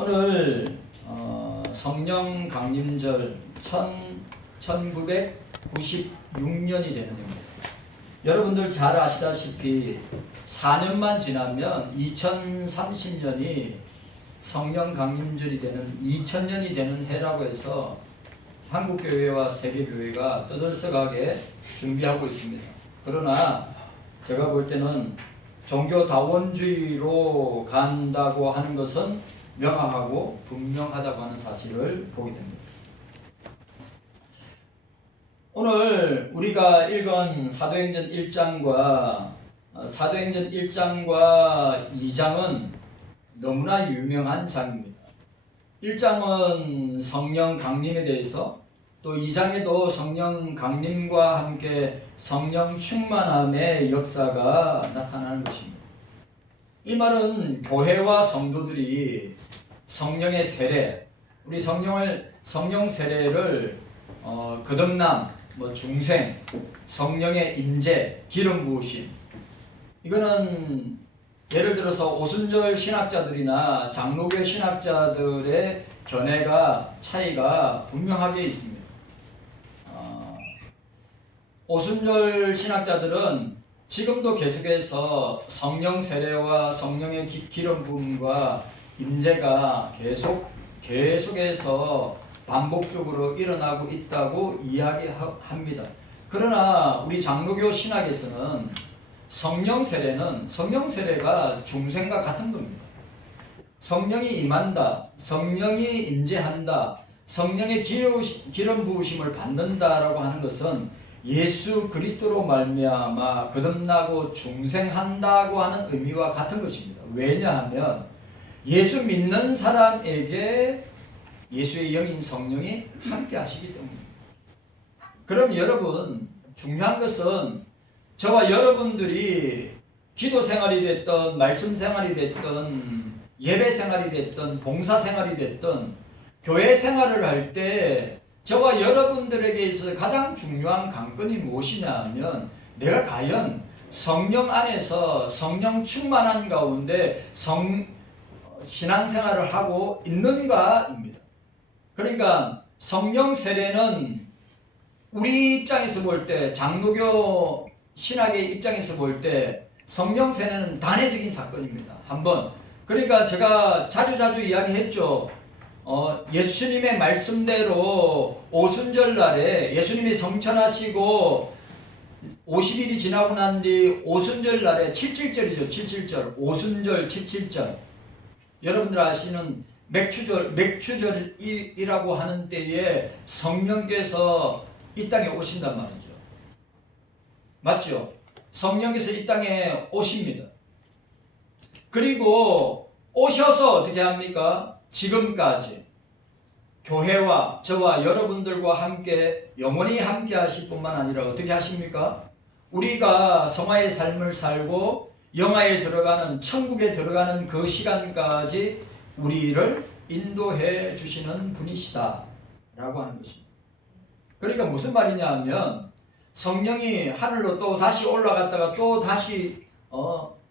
오늘 성령 강림절 1996년이 되는 해입니다. 여러분들 잘 아시다시피 4년만 지나면 2030년이 성령 강림절이 되는 2000년이 되는 해라고 해서 한국교회와 세계교회가 떠들썩하게 준비하고 있습니다. 그러나 제가 볼 때는 종교다원주의로 간다고 하는 것은 명확하고 분명하다고 하는 사실을 보게 됩니다. 오늘 우리가 읽은 사도행전 1장과 2장은 너무나 유명한 장입니다. 1장은 성령 강림에 대해서, 또 2장에도 성령 강림과 함께 성령 충만함의 역사가 나타나는 것입니다. 이 말은 교회와 성도들이 성령의 세례, 우리 성령 세례를 거듭남, 중생, 성령의 임재, 기름 부으심, 이거는 예를 들어서 오순절 신학자들이나 장로교 신학자들의 견해가 차이가 분명하게 있습니다. 오순절 신학자들은 지금도 계속해서 성령 세례와 성령의 기름 부음과 임재가 계속해서 반복적으로 일어나고 있다고 이야기합니다. 그러나 우리 장로교 신학에서는 성령 세례가 중생과 같은 겁니다. 성령이 임한다, 성령이 임재한다, 성령의 기름 부으심을 받는다라고 하는 것은 예수 그리스도로 말미암아 거듭나고 중생한다고 하는 의미와 같은 것입니다. 왜냐하면 예수 믿는 사람에게 예수의 영인 성령이 함께 하시기 때문입니다. 그럼 여러분, 중요한 것은 저와 여러분들이 기도 생활이 됐든 말씀 생활이 됐든 예배 생활이 됐든 봉사 생활이 됐든 교회 생활을 할 때 저와 여러분들에게 있어서 가장 중요한 관건이 무엇이냐 하면 내가 과연 성령 안에서 성령 충만한 가운데 신앙생활을 하고 있는가입니다. 그러니까 성령 세례는 우리 입장에서 볼 때, 장로교 신학의 입장에서 볼 때 성령 세례는 단회적인 사건입니다. 그러니까 제가 자주 이야기했죠. 예수님의 말씀대로 오순절 날에 예수님이 성천하시고 50일이 지나고 난 뒤 오순절 날에 77절이죠. 77절. 오순절 77절. 여러분들 아시는 맥추절이라고 하는 때에 성령께서 이 땅에 오신단 말이죠. 맞죠? 성령께서 이 땅에 오십니다. 그리고 오셔서 어떻게 합니까? 지금까지 교회와 저와 여러분들과 함께 영원히 함께 하실 뿐만 아니라 어떻게 하십니까? 우리가 성화의 삶을 살고 영화에 들어가는, 천국에 들어가는 그 시간까지 우리를 인도해 주시는 분이시다 라고 하는 것입니다. 그러니까 무슨 말이냐 하면 성령이 하늘로 또 다시 올라갔다가 또 다시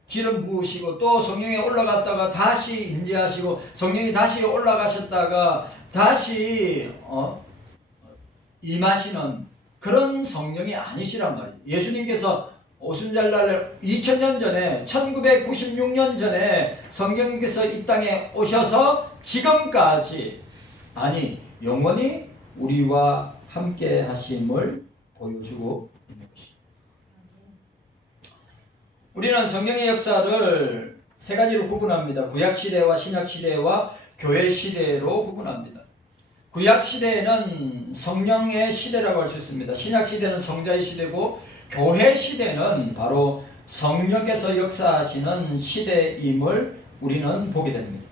기름 부으시고 또 성령이 올라갔다가 다시 임재하시고 성령이 다시 올라가셨다가 다시 임하시는 그런 성령이 아니시란 말이에요. 예수님께서 오순절날 2000년 전에 1996년 전에 성령께서 이 땅에 오셔서 지금까지, 아니 영원히 우리와 함께 하심을 보여주고 있는 것입니다. 우리는 성령의 역사를 세 가지로 구분합니다. 구약시대와 신약시대와 교회시대로 구분합니다. 구약시대에는 성령의 시대라고 할 수 있습니다. 신약시대는 성자의 시대고 교회시대는 바로 성령께서 역사하시는 시대임을 우리는 보게 됩니다.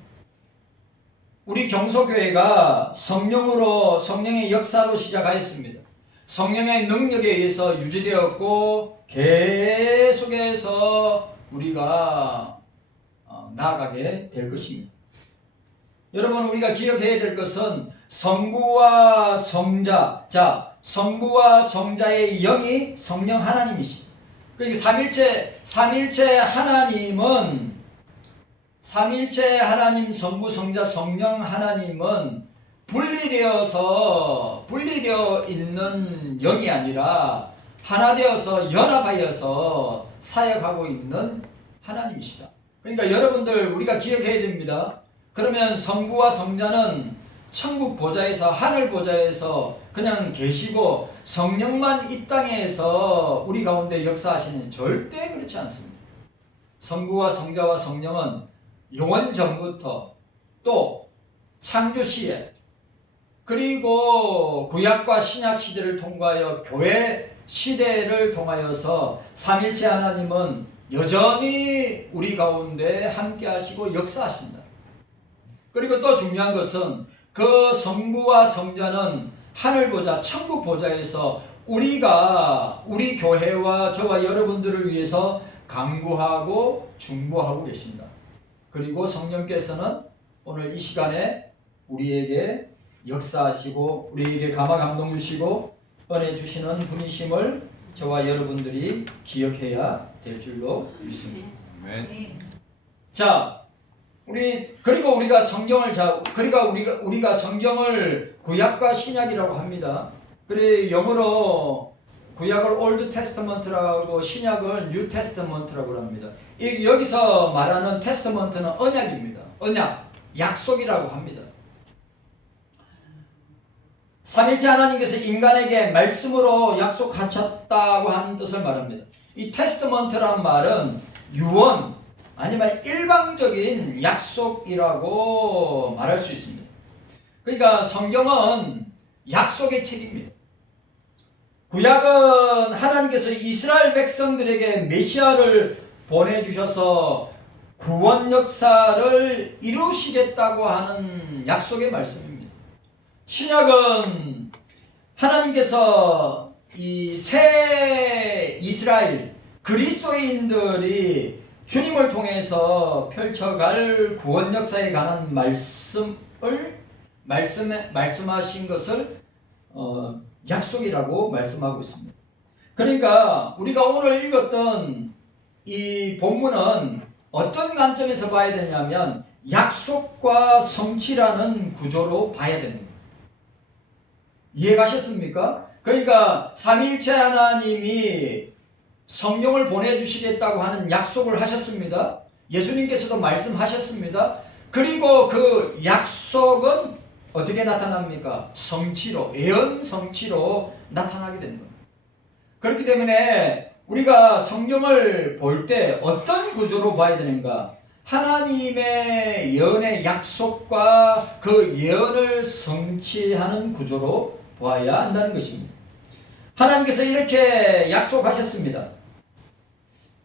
우리 경소교회가 성령의 역사로 시작하였습니다. 성령의 능력에 의해서 유지되었고 계속해서 우리가 나아가게 될 것입니다. 여러분, 우리가 기억해야 될 것은 성부와 성자, 성부와 성자의 영이 성령 하나님이십니다. 그러니까 삼일체 하나님은 삼일체 하나님 성부 성자 성령 하나님은 분리되어 있는 영이 아니라 하나 되어서 연합하여서 사역하고 있는 하나님이시다. 그러니까 여러분들 우리가 기억해야 됩니다. 그러면 성부와 성자는 천국 보좌에서 하늘 보좌에서 그냥 계시고 성령만 이 땅에서 우리 가운데 역사하시는 절대 그렇지 않습니다. 성부와 성자와 성령은 영원 전부터 또 창조 시에 그리고 구약과 신약 시대를 통과하여 교회 시대를 통하여서 삼일체 하나님은 여전히 우리 가운데 함께 하시고 역사하신다. 그리고 또 중요한 것은 그 성부와 성자는 하늘 보좌, 천국 보좌에서 우리 교회와 저와 여러분들을 위해서 강구하고 중보하고 계십니다. 그리고 성령께서는 오늘 이 시간에 우리에게 역사하시고 우리에게 감화 감동 주시고 은혜 주시는 분이심을 저와 여러분들이 기억해야 될 줄로 믿습니다. 자, 우리가 성경을 구약과 신약이라고 합니다. 그래 영어로 구약을 올드 테스터먼트라고 신약을 뉴 테스터먼트라고 합니다. 여기서 말하는 테스터먼트는 언약입니다. 언약, 약속이라고 합니다. 삼일체 하나님께서 인간에게 말씀으로 약속하셨다고 하는 뜻을 말합니다. 이 테스트먼트란 말은 유언 아니면 일방적인 약속이라고 말할 수 있습니다. 그러니까 성경은 약속의 책입니다. 구약은 하나님께서 이스라엘 백성들에게 메시아를 보내주셔서 구원 역사를 이루시겠다고 하는 약속의 말씀입니다. 신약은 하나님께서 이 새 이스라엘 그리스도인들이 주님을 통해서 펼쳐갈 구원 역사에 관한 말씀하신 것을 약속이라고 말씀하고 있습니다. 그러니까 우리가 오늘 읽었던 이 본문은 어떤 관점에서 봐야 되냐면 약속과 성취라는 구조로 봐야 됩니다. 이해가셨습니까? 그러니까 삼위일체 하나님이 성령을 보내주시겠다고 하는 약속을 하셨습니다. 예수님께서도 말씀하셨습니다. 그리고 그 약속은 어떻게 나타납니까? 성취로, 예언 성취로 나타나게 되는 겁니다. 그렇기 때문에 우리가 성경을 볼 때 어떤 구조로 봐야 되는가? 하나님의 예언의 약속과 그 예언을 성취하는 구조로 보아야 한다는 것입니다. 하나님께서 이렇게 약속하셨습니다.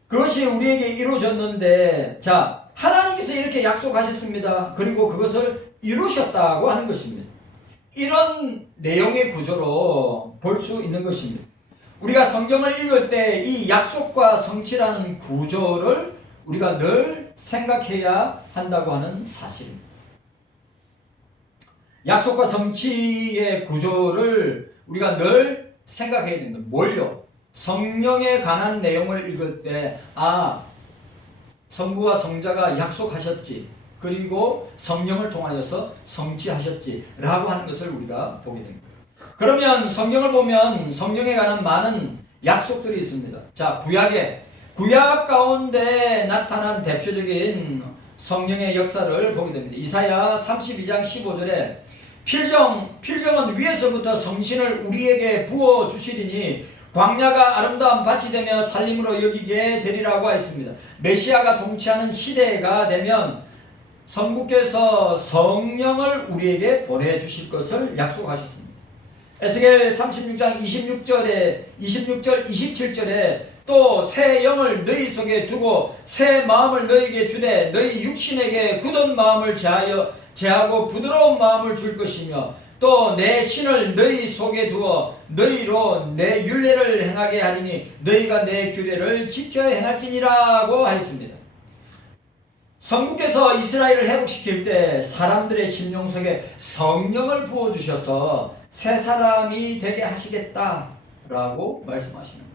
그것이 우리에게 이루어졌는데, 자, 하나님께서 이렇게 약속하셨습니다. 그리고 그것을 이루셨다고 하는 것입니다. 이런 내용의 구조로 볼 수 있는 것입니다. 우리가 성경을 읽을 때 이 약속과 성취라는 구조를 우리가 늘 생각해야 한다고 하는 사실입니다. 약속과 성취의 구조를 우리가 늘 생각해야 됩니다. 뭘요? 성령에 관한 내용을 읽을 때 성부와 성자가 약속하셨지, 그리고 성령을 통하여서 성취하셨지 라고 하는 것을 우리가 보게 됩니다. 그러면 성경을 보면 성령에 관한 많은 약속들이 있습니다. 자, 구약 가운데 나타난 대표적인 성령의 역사를 보게 됩니다. 이사야 32장 15절에 필경은 위에서부터 성신을 우리에게 부어주시리니 광야가 아름다운 밭이 되며 살림으로 여기게 되리라고 하였습니다. 메시아가 통치하는 시대가 되면 성부께서 성령을 우리에게 보내주실 것을 약속하셨습니다. 에스겔 36장 26절 27절에 또 새 영을 너희 속에 두고 새 마음을 너희에게 주되 너희 육신에게 굳은 마음을 제하고 부드러운 마음을 줄 것이며 또 내 신을 너희 속에 두어 너희로 내 율례를 행하게 하리니 너희가 내 규례를 지켜 행할지니라고 하였습니다. 성부께서 이스라엘을 회복시킬 때 사람들의 심령 속에 성령을 부어주셔서 새 사람이 되게 하시겠다라고 말씀하시는 겁니다.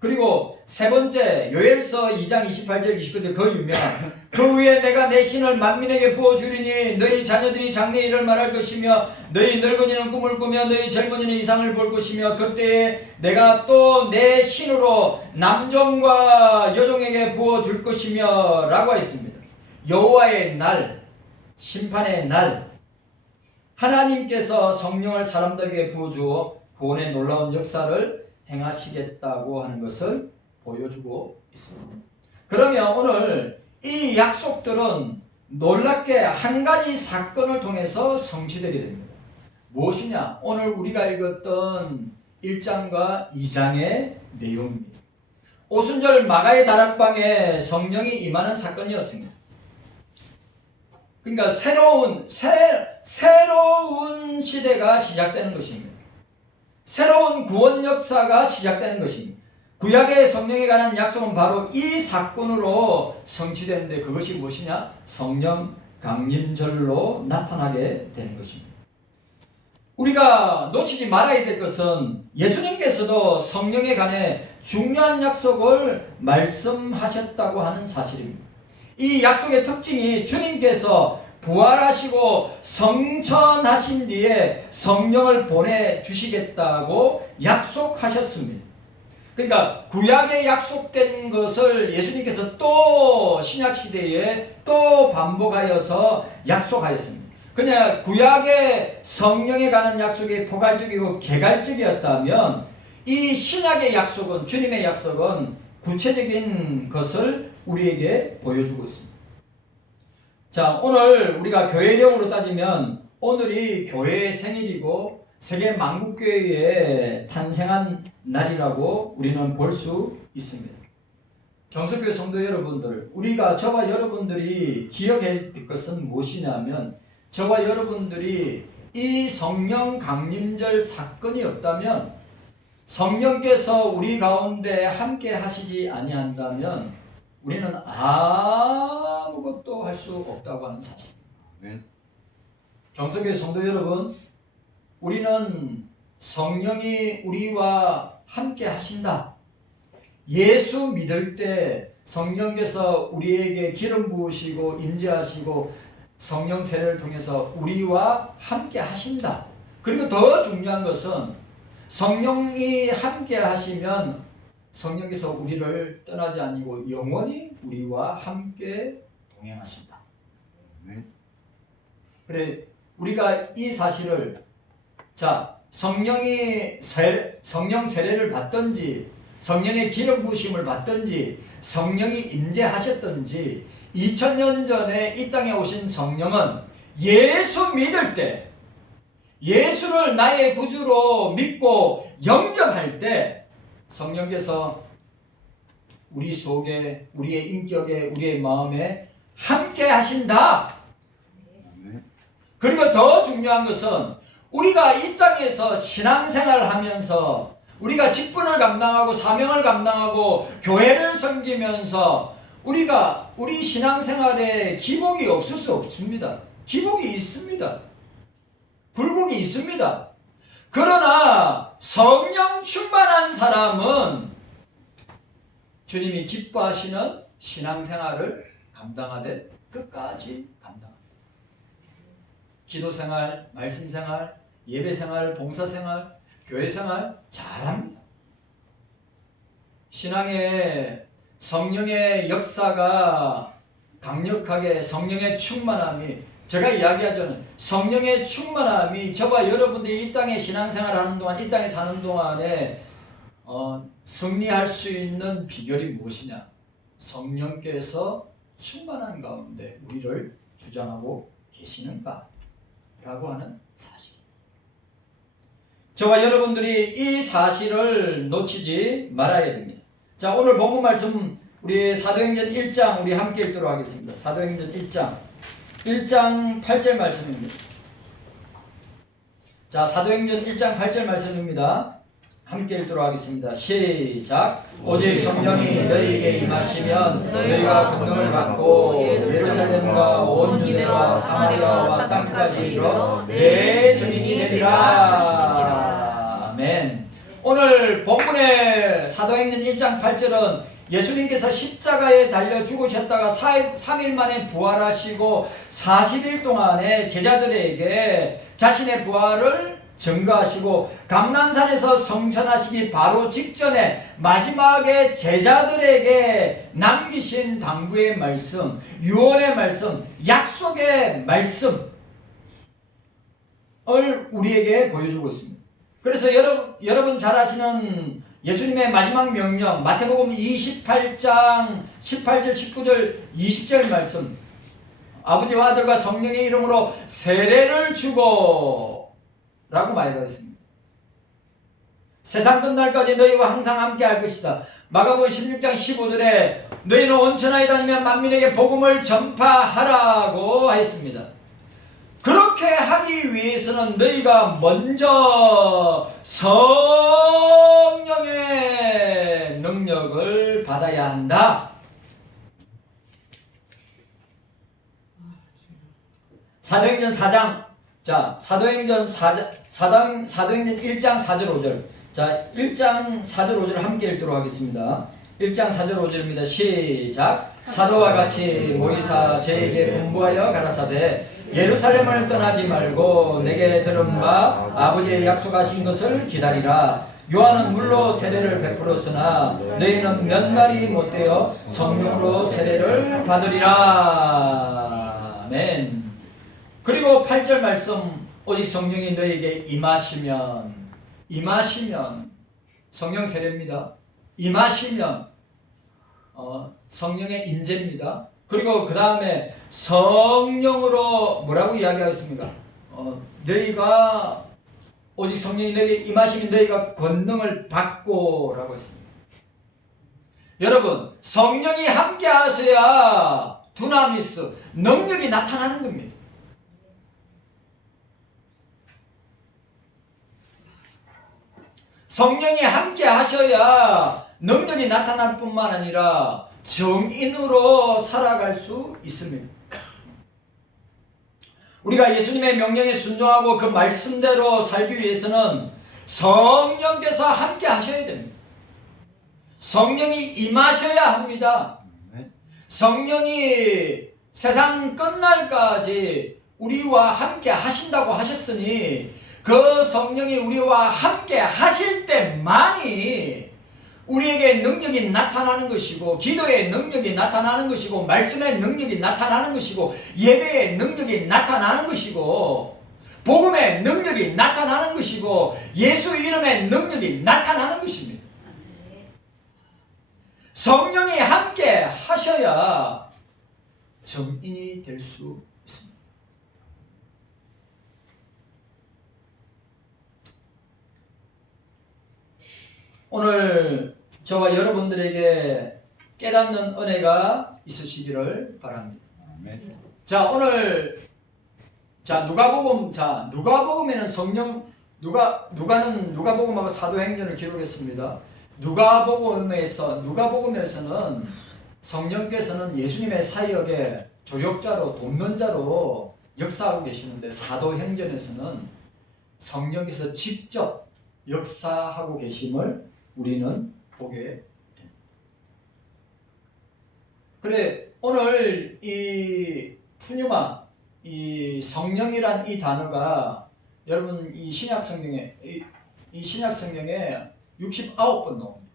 그리고 세 번째 요엘서 2장 28절 29절 그 유명한 그 후에 내가 내 신을 만민에게 부어주리니 너희 자녀들이 장래 일을 말할 것이며 너희 늙은이는 꿈을 꾸며 너희 젊은이는 이상을 볼 것이며 그때에 내가 또 내 신으로 남종과 여종에게 부어줄 것이며 라고 했습니다. 여호와의 날, 심판의 날, 하나님께서 성령을 사람들에게 부어주어 구원의 놀라운 역사를 행하시겠다고 하는 것을 보여주고 있습니다. 그러면 오늘 이 약속들은 놀랍게 한 가지 사건을 통해서 성취되게 됩니다. 무엇이냐? 오늘 우리가 읽었던 1장과 2장의 내용입니다. 오순절 마가의 다락방에 성령이 임하는 사건이었습니다. 그러니까 새로운 시대가 시작되는 것입니다. 새로운 구원 역사가 시작되는 것입니다. 구약의 성령에 관한 약속은 바로 이 사건으로 성취되는데 그것이 무엇이냐? 성령 강림절로 나타나게 되는 것입니다. 우리가 놓치지 말아야 될 것은 예수님께서도 성령에 관해 중요한 약속을 말씀하셨다고 하는 사실입니다. 이 약속의 특징이 주님께서 부활하시고 성천하신 뒤에 성령을 보내주시겠다고 약속하셨습니다. 그러니까 구약에 약속된 것을 예수님께서 또 신약시대에 또 반복하여서 약속하였습니다. 그냥 구약의 성령에 관한 약속이 포괄적이고 개괄적이었다면 이 신약의 약속은, 주님의 약속은 구체적인 것을 우리에게 보여주고 있습니다. 자, 오늘 우리가 교회력으로 따지면 오늘이 교회의 생일이고 세계 만국교회의 탄생한 날이라고 우리는 볼 수 있습니다. 경석교회 성도 여러분들, 우리가 저와 여러분들이 기억해야 될 것은 무엇이냐면 저와 여러분들이 이 성령 강림절 사건이 없다면 성령께서 우리 가운데 함께 하시지 아니한다면 우리는 아무것도 할 수 없다고 하는 사실입니다. 경석교회 성도 여러분, 우리는 성령이 우리와 함께 하신다. 예수 믿을 때 성령께서 우리에게 기름 부으시고 임재하시고 성령 세례를 통해서 우리와 함께 하신다. 그리고 더 중요한 것은 성령이 함께 하시면 성령께서 우리를 떠나지 아니고 영원히 우리와 함께 동행하신다. 그래, 우리가 이 사실을 성령 세례를 받든지 성령의 기름 부으심을 받든지 성령이 임재하셨든지 2000년 전에 이 땅에 오신 성령은 예수 믿을 때, 예수를 나의 구주로 믿고 영접할 때 성령께서 우리 속에, 우리의 인격에, 우리의 마음에 함께 하신다. 그리고 더 중요한 것은 우리가 이 땅에서 신앙생활을 하면서 우리가 직분을 감당하고 사명을 감당하고 교회를 섬기면서 우리 신앙생활에 기복이 없을 수 없습니다. 기복이 있습니다. 굴곡이 있습니다. 그러나 성령 충만한 사람은 주님이 기뻐하시는 신앙생활을 감당하되 끝까지 감당합니다. 기도생활, 말씀생활, 예배생활, 봉사생활, 교회생활 잘합니다. 신앙의 성령의 역사가 강력하게 성령의 충만함이, 제가 이야기하자면 성령의 충만함이 저와 여러분들이 이 땅에 신앙생활을 하는 동안, 이 땅에 사는 동안에 승리할 수 있는 비결이 무엇이냐? 성령께서 충만한 가운데 우리를 주장하고 계시는가? 라고 하는 사실입니다. 저와 여러분들이 이 사실을 놓치지 말아야 됩니다. 자, 오늘 본문 말씀 우리 사도행전 1장 우리 함께 읽도록 하겠습니다. 사도행전 1장 8절 말씀입니다. 자, 사도행전 1장 8절 말씀입니다. 함께 읽도록 하겠습니다. 시작. 오직 성령이 너희에게 임하시면 너희가 권능을 받고 예루살렘과 온 유대와 사마리아와 땅까지 이르러 내 증인이 되리라. 아멘. 오늘 본문의 사도행전 1장 8절은 예수님께서 십자가에 달려 죽으셨다가 3일 만에 부활하시고 40일 동안에 제자들에게 자신의 부활을 증거하시고 감람산에서 성천하시기 바로 직전에 마지막에 제자들에게 남기신 당부의 말씀, 유언의 말씀, 약속의 말씀을 우리에게 보여주고 있습니다. 그래서 여러분 잘 아시는 예수님의 마지막 명령 마태복음 28장 18절 19절 20절 말씀, 아버지와 아들과 성령의 이름으로 세례를 주고 라고 말하였습니다. 세상 끝날까지 너희와 항상 함께 할 것이다. 마가복음 16장 15절에 너희는 온 천하에 다니며 만민에게 복음을 전파하라고 하였습니다. 그렇게 하기 위해서는 너희가 먼저 성령의 능력을 받아야 한다. 사도행전 4장, 자, 사도행전 1장 4절 5절. 자, 1장 4절 5절 함께 읽도록 하겠습니다. 1장 4절 5절입니다. 시작. 사도와 같이 모이사 저에게 분부하여 가라사대 예루살렘을 떠나지 말고 내게 들은 바 아버지의 약속하신 것을 기다리라. 요한은 물로 세례를 베풀었으나 너희는 몇 날이 못되어 성령으로 세례를 받으리라. 아멘. 그리고 8절 말씀, 오직 성령이 너희에게 임하시면 성령 세례입니다. 임하시면 성령의 임재입니다. 그리고 그 다음에 성령으로 뭐라고 이야기하였습니까? 너희가 오직 성령이 너희에게 임하시면 너희가 권능을 받고 라고 했습니다. 여러분, 성령이 함께 하셔야 두나미스, 능력이 나타나는 겁니다. 성령이 함께 하셔야 능력이 나타날 뿐만 아니라 정인으로 살아갈 수 있습니다. 우리가 예수님의 명령에 순종하고 그 말씀대로 살기 위해서는 성령께서 함께 하셔야 됩니다. 성령이 임하셔야 합니다. 성령이 세상 끝날까지 우리와 함께 하신다고 하셨으니 그 성령이 우리와 함께 하실 때만이 우리에게 능력이 나타나는 것이고, 기도의 능력이 나타나는 것이고, 말씀의 능력이 나타나는 것이고, 예배의 능력이 나타나는 것이고, 복음의 능력이 나타나는 것이고, 예수 이름의 능력이 나타나는 것입니다. 성령이 함께 하셔야 정인이 될 수 있습니다. 오늘 저와 여러분들에게 깨닫는 은혜가 있으시기를 바랍니다. 아멘. 자, 오늘 누가복음에는 누가복음하고 사도행전을 기록했습니다. 누가복음에서는 성령께서는 예수님의 사역의 조력자로, 돕는 자로 역사하고 계시는데, 사도행전에서는 성령께서 직접 역사하고 계심을 우리는 보게 됩니다. 그래, 오늘 이 푸뉴마, 이 성령이란 이 단어가 여러분 이 신약 성경에 69번 나옵니다.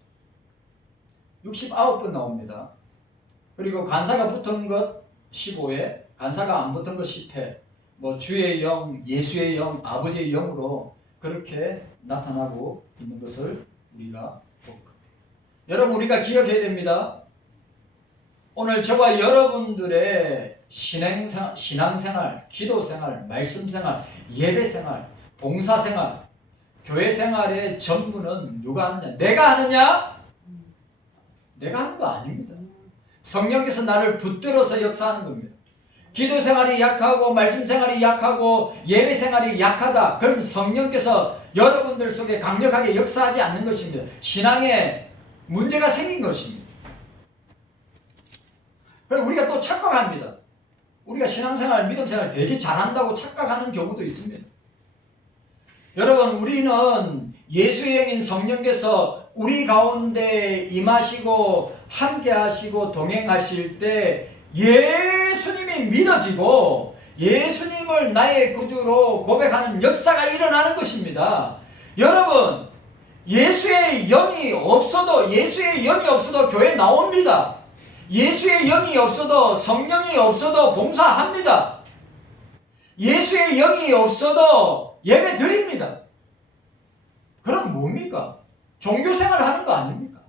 69번 나옵니다. 그리고 간사가 붙은 것 15회, 간사가 안 붙은 것 10회, 뭐 주의 영, 예수의 영, 아버지의 영으로 그렇게 나타나고 있는 것을 우리가 볼 겁니다. 여러분, 우리가 기억해야 됩니다. 오늘 저와 여러분들의 신앙생활, 기도생활, 말씀생활, 예배생활, 봉사생활, 교회생활의 전부는 누가 하느냐? 내가 하느냐? 내가 하는 거 아닙니다. 성령께서 나를 붙들어서 역사하는 겁니다. 기도생활이 약하고 말씀생활이 약하고 예배생활이 약하다. 그럼 성령께서 여러분들 속에 강력하게 역사하지 않는 것입니다. 신앙에 문제가 생긴 것입니다. 그리고 우리가 또 착각합니다. 우리가 신앙생활, 믿음생활 되게 잘한다고 착각하는 경우도 있습니다. 여러분, 우리는 예수의 영인 성령께서 우리 가운데 임하시고 함께 하시고 동행하실 때 예수님이 믿어지고 예수님을 나의 구주로 고백하는 역사가 일어나는 것입니다. 여러분, 예수의 영이 없어도 교회 나옵니다. 예수의 영이 없어도 성령이 없어도 봉사합니다. 예수의 영이 없어도 예배 드립니다. 그럼 뭡니까? 종교생활 하는 거 아닙니까?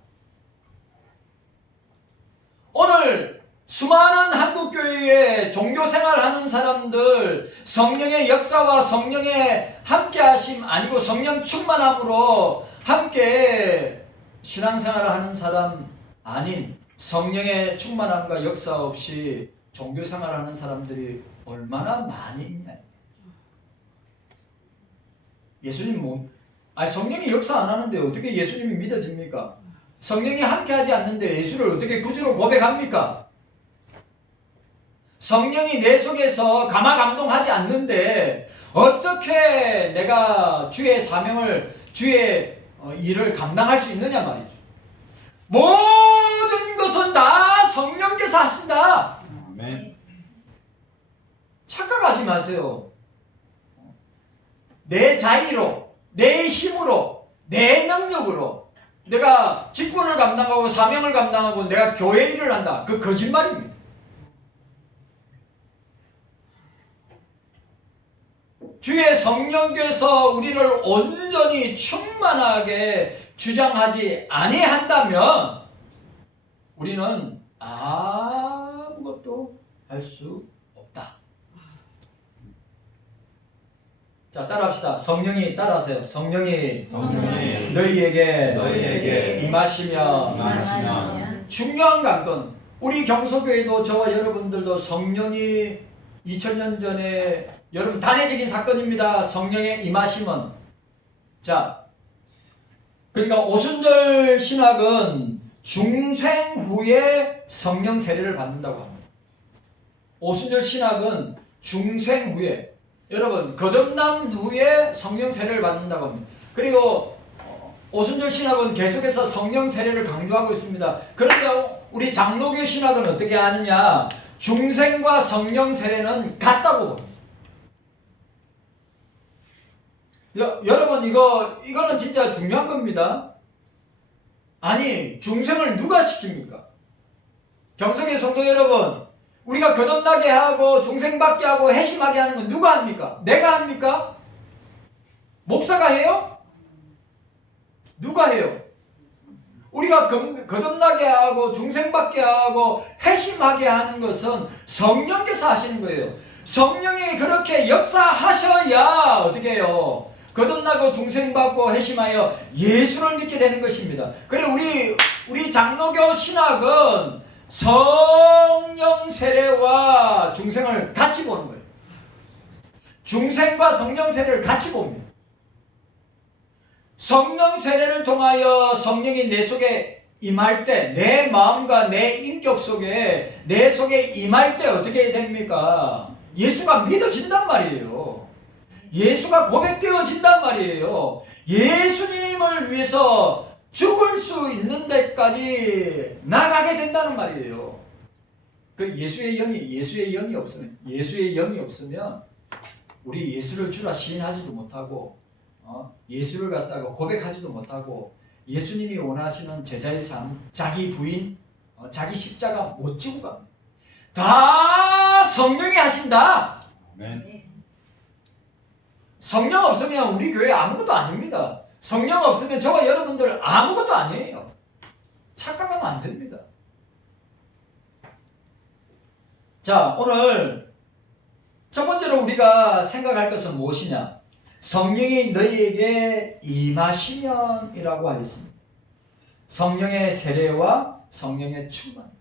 오늘 수많은 한국교회에 종교생활 하는 사람들, 성령의 역사와 성령의 함께하심 아니고 성령 충만함으로 함께 신앙생활을 하는 사람 아닌 성령의 충만함과 역사 없이 종교생활을 하는 사람들이 얼마나 많이 있냐. 예수님 성령이 역사 안 하는데 어떻게 예수님이 믿어집니까? 성령이 함께하지 않는데 예수를 어떻게 구주로 고백합니까? 성령이 내 속에서 감화감동하지 않는데 어떻게 내가 주의 사명을, 주의 일을 감당할 수 있느냐 말이죠. 모든 것은 다 성령께서 하신다. 아멘. 착각하지 마세요. 내 자의로, 내 힘으로, 내 능력으로 내가 직분을 감당하고 사명을 감당하고 내가 교회 일을 한다. 그 거짓말입니다. 주의 성령께서 우리를 온전히 충만하게 주장하지 아니한다면 우리는 아무것도 할 수 없다. 자, 따라합시다. 성령이 따라하세요. 성령이 너희에게 임하시면 중요한 관건. 우리 경서교회도 저와 여러분들도 성령이 2000년 전에 여러분 단회적인 사건입니다. 성령의 임하심은. 자, 그러니까 오순절 신학은 중생 후에 성령 세례를 받는다고 합니다. 오순절 신학은 중생 후에, 여러분 거듭남 후에 성령 세례를 받는다고 합니다. 그리고 오순절 신학은 계속해서 성령 세례를 강조하고 있습니다. 그런데 우리 장로교 신학은 어떻게 하느냐? 중생과 성령 세례는 같다고 봅니다. 여러분 이거는 진짜 중요한 겁니다. 아니, 중생을 누가 시킵니까? 경성의 성도 여러분, 우리가 거듭나게 하고 중생받게 하고 회심하게 하는 건 누가 합니까? 내가 합니까? 목사가 해요? 누가 해요? 우리가 거듭나게 하고 중생받게 하고 회심하게 하는 것은 성령께서 하시는 거예요. 성령이 그렇게 역사하셔야 어떻게 해요? 거듭나고 중생받고 회심하여 예수를 믿게 되는 것입니다. 그래 우리 장로교 신학은 성령 세례와 중생을 같이 보는 거예요. 중생과 성령 세례를 같이 봅니다. 성령 세례를 통하여 성령이 내 속에 임할 때, 내 마음과 내 인격 속에, 내 속에 임할 때 어떻게 됩니까? 예수가 믿어진단 말이에요. 예수가 고백되어진단 말이에요. 예수님을 위해서 죽을 수 있는 데까지 나가게 된다는 말이에요. 그 예수의 영이 없으면 우리 예수를 주라 시인하지도 못하고 예수를 갖다가 고백하지도 못하고 예수님이 원하시는 제자의 삶, 자기 부인, 자기 십자가 못 지고 갑니다. 다 성령이 하신다. 아멘. 성령 없으면 우리 교회 아무것도 아닙니다. 성령 없으면 저와 여러분들 아무것도 아니에요. 착각하면 안 됩니다. 자, 오늘 첫 번째로 우리가 생각할 것은 무엇이냐? 성령이 너희에게 임하시면 이라고 하였습니다. 성령의 세례와 성령의 충만.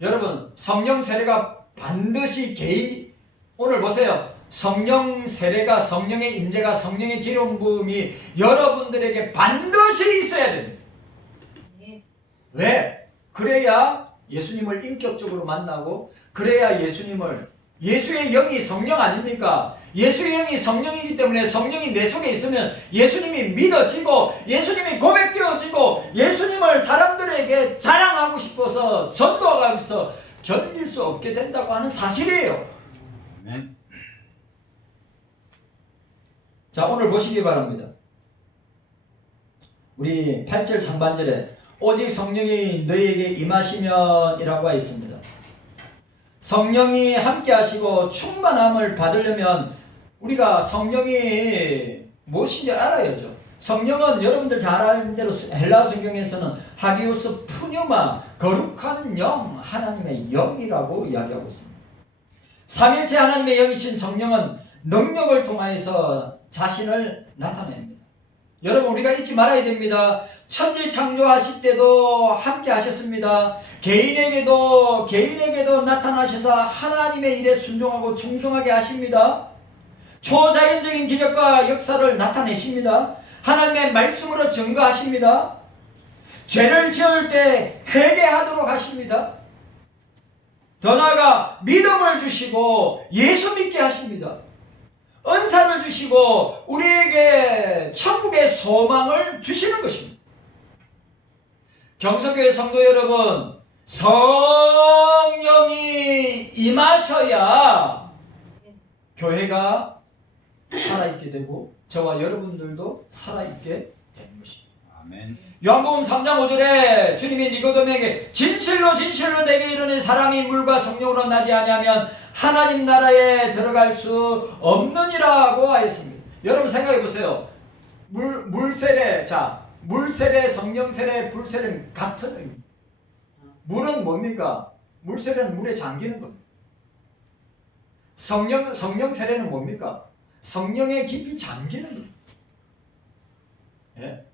여러분, 성령 세례가 반드시 오늘 보세요. 성령 세례가, 성령의 임재가, 성령의 기름 부음이 여러분들에게 반드시 있어야 됩니다. 왜? 그래야 예수님을 인격적으로 만나고, 그래야 예수님을 예수의 영이 성령 아닙니까? 예수의 영이 성령이기 때문에 성령이 내 속에 있으면 예수님이 믿어지고 예수님이 고백되어지고 예수님을 사람들에게 자랑하고 싶어서 전도하고 싶어서 견딜 수 없게 된다고 하는 사실이에요. 아멘. 자, 오늘 보시기 바랍니다. 우리 8절 상반절에 오직 성령이 너희에게 임하시면 이라고 하어 있습니다. 성령이 함께 하시고 충만함을 받으려면 우리가 성령이 무엇인지 알아야죠. 성령은 여러분들 잘 아는 대로 헬라어 성경에서는 하기오스 푸뉴마, 거룩한 영, 하나님의 영이라고 이야기하고 있습니다. 삼일체 하나님의 영이신 성령은 능력을 통하여서 자신을 나타냅니다. 여러분, 우리가 잊지 말아야 됩니다. 천지 창조하실 때도 함께 하셨습니다. 개인에게도 나타나셔서 하나님의 일에 순종하고 충성하게 하십니다. 초자연적인 기적과 역사를 나타내십니다. 하나님의 말씀으로 증거하십니다. 죄를 지을 때 회개하도록 하십니다. 더 나아가 믿음을 주시고 예수 믿게 하십니다. 은사를 주시고 우리에게 천국의 소망을 주시는 것입니다. 경서교회 성도 여러분, 성령이 임하셔야 교회가 살아있게 되고 저와 여러분들도 살아있게 되는 것입니다. 아멘. 요한복음 3장 5절에 주님이 니고데모에게 진실로 내게 이르니 사람이 물과 성령으로 나지 아니하면 하나님 나라에 들어갈 수 없느니라고 하였습니다. 여러분 생각해 보세요. 물세례, 물세례, 성령세례, 불세례는 같은 의미입니다. 물은 뭡니까? 물세례는 물에 잠기는 겁니다. 성령세례는 뭡니까? 성령에 깊이 잠기는 겁니다. 예?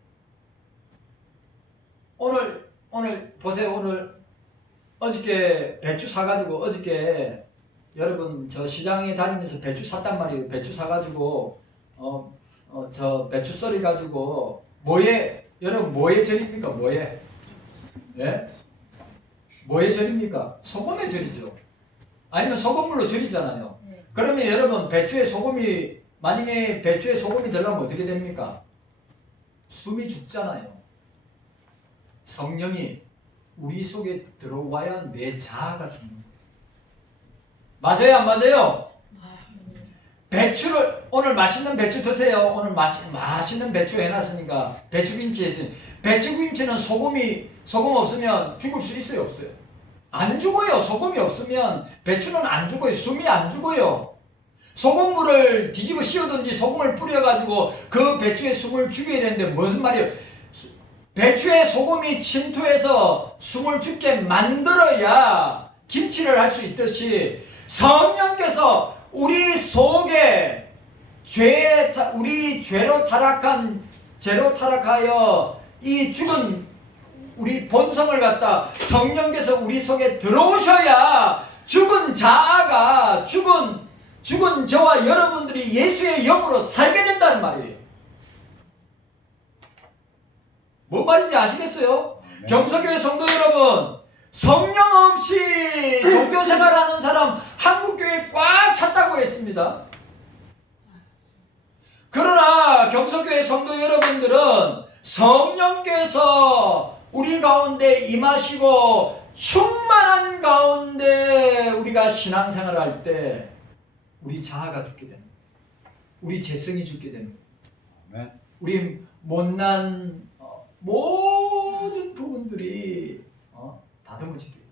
오늘 보세요. 오늘 어저께 배추 사가지고 어저께 여러분 저 시장에 다니면서 배추 샀단 말이에요. 배추 사가지고 저 배추 썰이 가지고 여러분 뭐에 절입니까? 뭐에? 예? 뭐에 절입니까? 소금에 절이죠. 아니면 소금물로 절이잖아요. 그러면 여러분 만약에 배추에 소금이 들어가면 어떻게 됩니까? 숨이 죽잖아요. 성령이 우리 속에 들어와야 내 자아가 죽는 거예요. 맞아요, 안 맞아요? 배추를 오늘 맛있는 배추 드세요. 오늘 맛있는 배추 해놨으니까 배추김치 했으니 배추김치는 소금 없으면 죽을 수 있어요, 없어요? 안 죽어요. 소금이 없으면 배추는 안 죽어요. 숨이 안 죽어요. 소금물을 뒤집어 씌우든지 소금을 뿌려가지고 그 배추의 숨을 죽여야 되는데 무슨 말이에요? 배추에 소금이 침투해서 숨을 죽게 만들어야 김치를 할 수 있듯이 성령께서 우리 속에 우리 죄로 타락하여 이 죽은 우리 본성을 갖다 성령께서 우리 속에 들어오셔야 죽은 자아가 죽은 저와 여러분들이 예수의 영으로 살게 된다는 말이에요. 뭔 말인지 아시겠어요? 네. 경서교회 성도 여러분, 성령 없이 종교생활하는 사람 한국교회에 꽉 찼다고 했습니다. 그러나 경서교회 성도 여러분들은 성령께서 우리 가운데 임하시고 충만한 가운데 우리가 신앙생활을 할 때 우리 자아가 죽게 됩니다. 우리 재성이 죽게 됩니다. 우리 못난 모든 부분들이 다듬어지게 돼요.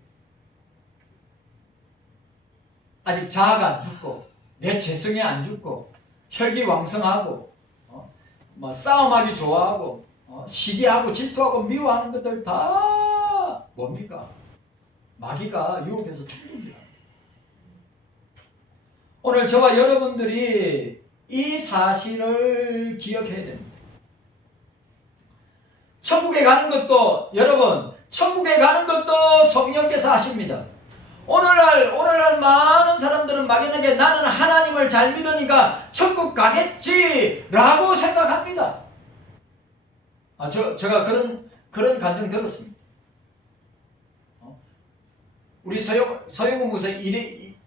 아직 자아가 안 죽고 내 재성이 안 죽고 혈기왕성하고 싸움하기 좋아하고 시기하고 질투하고 미워하는 것들 다 뭡니까? 마귀가 유혹해서 죽입니다. 오늘 저와 여러분들이 이 사실을 기억해야 됩니다. 천국에 가는 것도 여러분 천국에 가는 것도 성령께서 하십니다. 오늘날 많은 사람들은 막연하게 나는 하나님을 잘 믿으니까 천국 가겠지 라고 생각합니다. 제가 그런 간증 들었습니다. 우리 서영훈 목사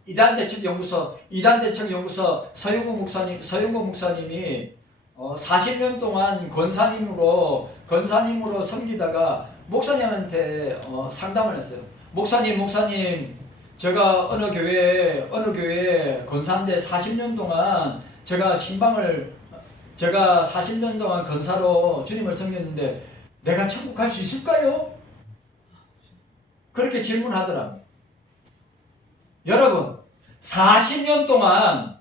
이단대책연구소 서영구 목사님이 40년 동안 권사님으로 섬기다가 목사님한테 상담을 했어요. 목사님, 제가 어느 교회 권사인데 40년 동안 제가 40년 동안 권사로 주님을 섬겼는데 내가 천국 갈 수 있을까요? 그렇게 질문하더라. 여러분, 40년 동안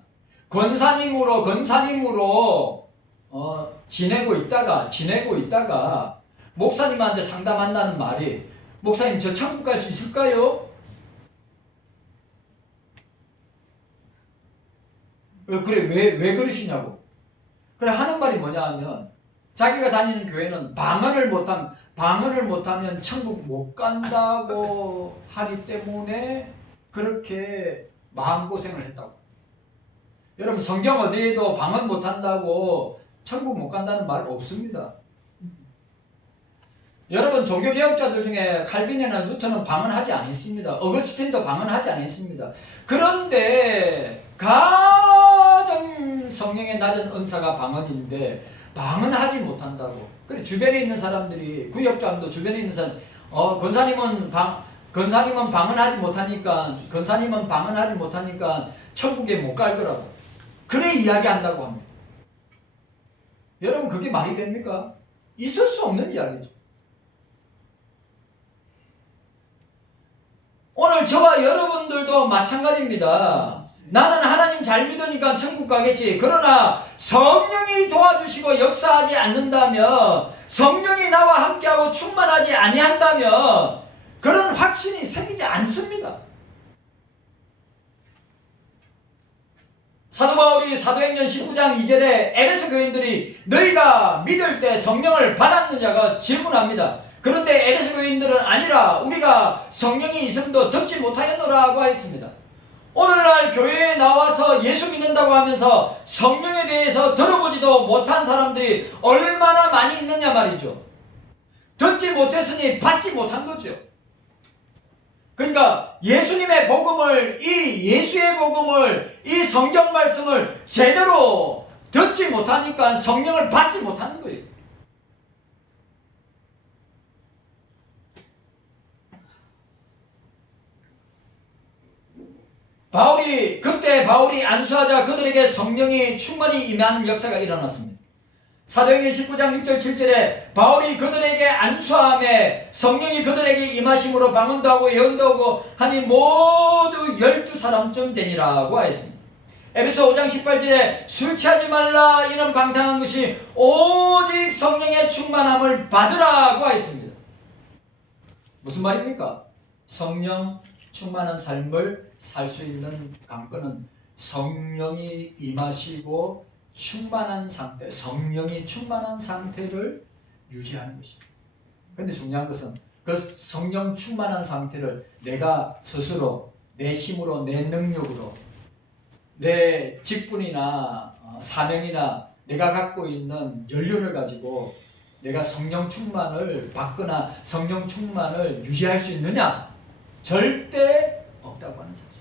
권사님으로 지내고 있다가 목사님한테 상담한다는 말이, 목사님 저 천국 갈 수 있을까요? 그래, 왜 그러시냐고. 그래, 하는 말이 뭐냐 하면, 자기가 다니는 교회는 방언을 못하면 천국 못 간다고 하기 때문에 그렇게 마음고생을 했다고. 여러분, 성경 어디에도 방언 못한다고 천국 못 간다는 말 없습니다. 여러분, 종교개혁자들 중에 칼빈이나 루터는 방언하지 않았습니다. 어거스틴도 방언하지 않았습니다. 그런데 가장 성령의 낮은 은사가 방언인데 방언하지 못한다고. 그래, 주변에 있는 사람들이, 구역장도 주변에 있는 사람, 권사님은 방언하지 못하니까 천국에 못 갈 거라고. 그래 이야기한다고 합니다. 여러분, 그게 말이 됩니까? 있을 수 없는 이야기죠. 오늘 저와 여러분들도 마찬가지입니다. 나는 하나님 잘 믿으니까 천국 가겠지. 그러나 성령이 도와주시고 역사하지 않는다면, 성령이 나와 함께하고 충만하지 아니한다면 그런 확신이 생기지 않습니다. 사도 바울이 사도행전 19장 2절에 에베소 교인들이 너희가 믿을 때 성령을 받았느냐고 질문합니다. 그런데 에베소 교인들은 아니라 우리가 성령이 있음도 듣지 못하였노라고 하였습니다. 오늘날 교회에 나와서 예수 믿는다고 하면서 성령에 대해서 들어보지도 못한 사람들이 얼마나 많이 있느냐 말이죠. 듣지 못했으니 받지 못한 거죠. 그러니까 예수님의 복음을, 예수의 복음을, 이 성경 말씀을 제대로 듣지 못하니까 성령을 받지 못하는 거예요. 그때 바울이 안수하자 그들에게 성령이 충만히 임하는 역사가 일어났습니다. 사도행전 19장 6절 7절에 바울이 그들에게 안수함에 성령이 그들에게 임하심으로 방언도 하고 예언도 하고 하니 모두 12사람쯤 되니라고 하였습니다. 에베소 5장 18절에 술 취하지 말라 이는 방탕한 것이 오직 성령의 충만함을 받으라고 하였습니다. 무슨 말입니까? 성령 충만한 삶을 살 수 있는 관건은 성령이 임하시고 충만한 상태, 성령이 충만한 상태를 유지하는 것입니다. 그런데 중요한 것은 그 성령 충만한 상태를 내가 스스로 내 힘으로, 내 능력으로, 내 직분이나 사명이나 내가 갖고 있는 연륜을 가지고 내가 성령 충만을 받거나 성령 충만을 유지할 수 있느냐? 절대 없다고 하는 사실.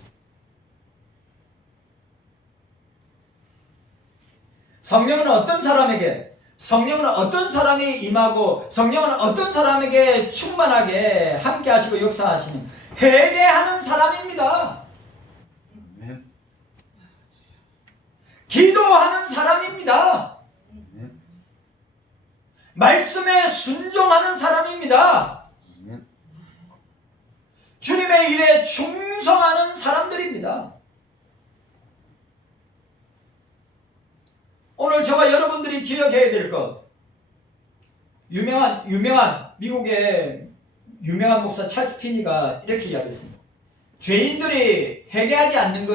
성령은 어떤 사람이 임하고 성령은 어떤 사람에게 충만하게 함께 하시고 역사하시는 회개하는 사람입니다. 기도하는 사람입니다. 말씀에 순종하는 사람입니다. 주님의 일에 충성하는 사람들입니다. 오늘 저와 여러분들이 기억해야 될 것, 미국의 유명한 목사 찰스 피니가 이렇게 이야기했습니다. 죄인들이 회개하지 않는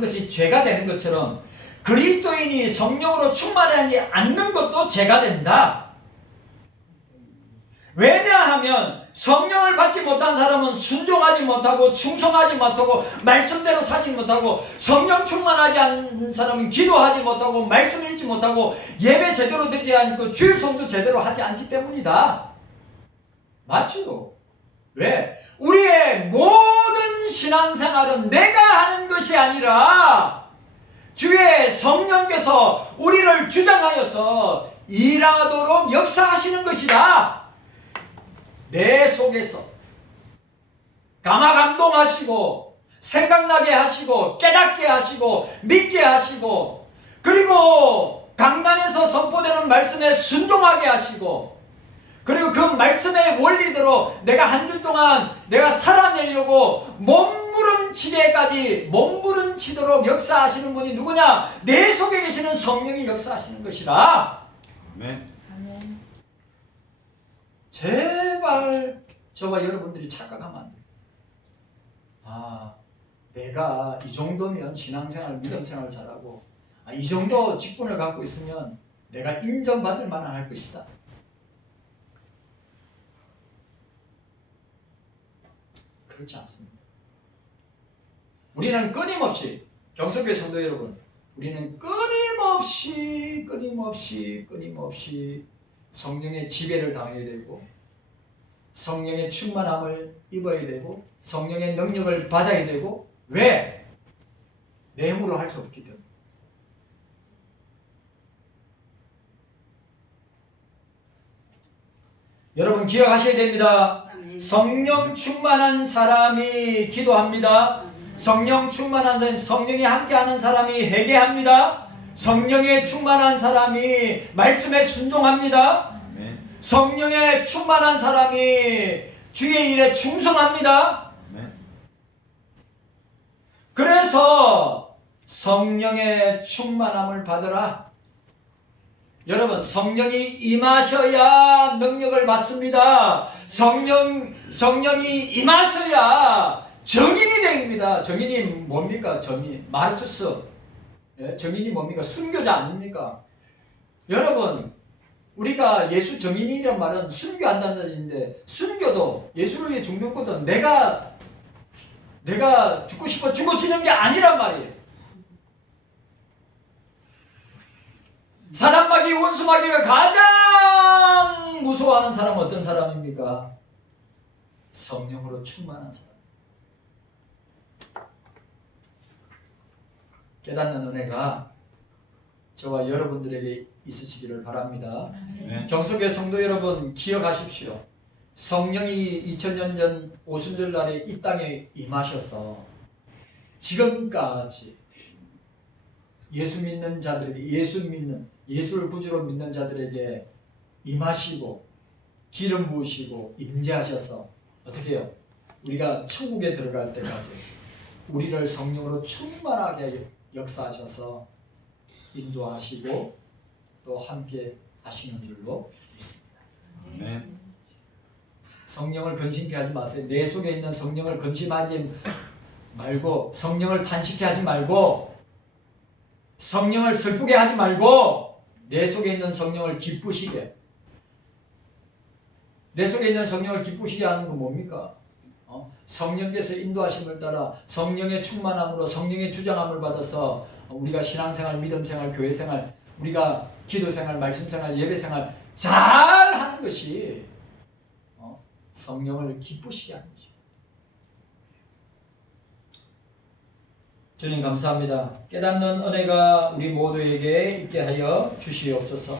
것이 죄가 되는 것처럼 그리스도인이 성령으로 충만하지 않는 것도 죄가 된다. 왜냐하면 성령을 받지 못한 사람은 순종하지 못하고 충성하지 못하고 말씀대로 살지 못하고, 성령 충만하지 않은 사람은 기도하지 못하고 말씀 읽지 못하고 예배 제대로 드리지 않고 주일 성수 제대로 하지 않기 때문이다. 맞죠? 왜? 우리의 모든 신앙생활은 내가 하는 것이 아니라 주의 성령께서 우리를 주장하여서 일하도록 역사하시는 것이다. 내 속에서 감화감동하시고 생각나게 하시고 깨닫게 하시고 믿게 하시고 그리고 강단에서 선포되는 말씀에 순종하게 하시고 그리고 그 말씀의 원리대로 내가 한 주 동안 내가 살아내려고 몸부림치도록 역사하시는 분이 누구냐? 내 속에 계시는 성령이 역사하시는 것이라. 아멘. 아멘. 제발 저와 여러분들이 착각하면 안 돼요. 아, 내가 이 정도면 신앙생활, 믿음생활 잘하고 이 정도 직분을 갖고 있으면 내가 인정받을 만한 할 것이다. 그렇지 않습니다. 우리는 끊임없이 경석교회 성도 여러분, 우리는 끊임없이 성령의 지배를 당해야 되고 성령의 충만함을 입어야 되고 성령의 능력을 받아야 되고 왜? 내 힘으로 할 수 없기 때문에. 여러분 기억하셔야 됩니다. 성령 충만한 사람이 기도합니다. 성령 충만한 사람이, 성령이 함께하는 사람이 회개합니다. 성령에 충만한 사람이 말씀에 순종합니다. 성령에 충만한 사람이 주의 일에 충성합니다. 그래서 성령의 충만함을 받으라. 여러분 성령이 임하셔야 능력을 받습니다. 성령이 임하셔야 정인이 됩니다. 정인이 뭡니까? 정인 마르투스. 정인이 뭡니까? 순교자 아닙니까? 여러분 우리가 예수 정인이란 말은 순교한다는 뜻인데 순교도 예수를 위해 죽는 것도 내가 죽고 싶어 죽어지는 게 아니란 말이에요. 사람마귀 원수마귀가 가장 무서워하는 사람은 어떤 사람입니까? 성령으로 충만한 사람. 깨닫는 은혜가 저와 여러분들에게 있으시기를 바랍니다. 경석의 성도 여러분 기억하십시오. 성령이 2000년 전 오순절 날에 이 땅에 임하셔서 지금까지 예수 믿는 자들에게 예수를 구주로 믿는 자들에게 임하시고 기름 부으시고 임재하셔서 어떻게 해요? 우리가 천국에 들어갈 때까지 우리를 성령으로 충만하게 역사하셔서 인도하시고 또 함께 하시는 줄로 믿습니다. 아멘. 성령을 근심케 하지 마세요. 내 속에 있는 성령을 근심하지 말고 성령을 탄식케 하지 말고 성령을 슬프게 하지 말고 내 속에 있는 성령을 기쁘시게 내 속에 있는 성령을 기쁘시게 하는 건 뭡니까? 성령께서 인도하심을 따라 성령의 충만함으로 성령의 주장함을 받아서 우리가 신앙생활, 믿음생활, 교회생활, 우리가 기도생활, 말씀생활, 예배생활 잘 하는 것이 성령을 기쁘시게 하는 것입니다. 주님 감사합니다. 깨닫는 은혜가 우리 모두에게 있게 하여 주시옵소서.